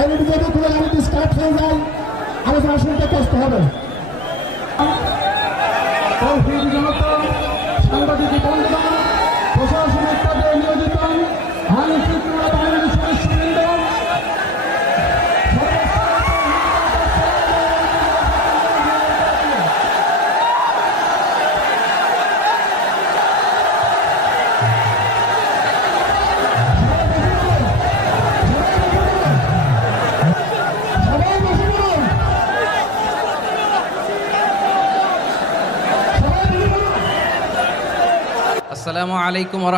LED যদি কোনো গাড়িতে স্টার্ট হয়ে যায় আলোচনা শুনতে কষ্ট হবে। সাংবাদিক বন্ধুগণ, প্রশাসনিক পদে নিয়োজিত আইন শৃঙ্খলা বাহিনীর সদস্যবৃন্দ, আসসালামু আলাইকুম ওয়া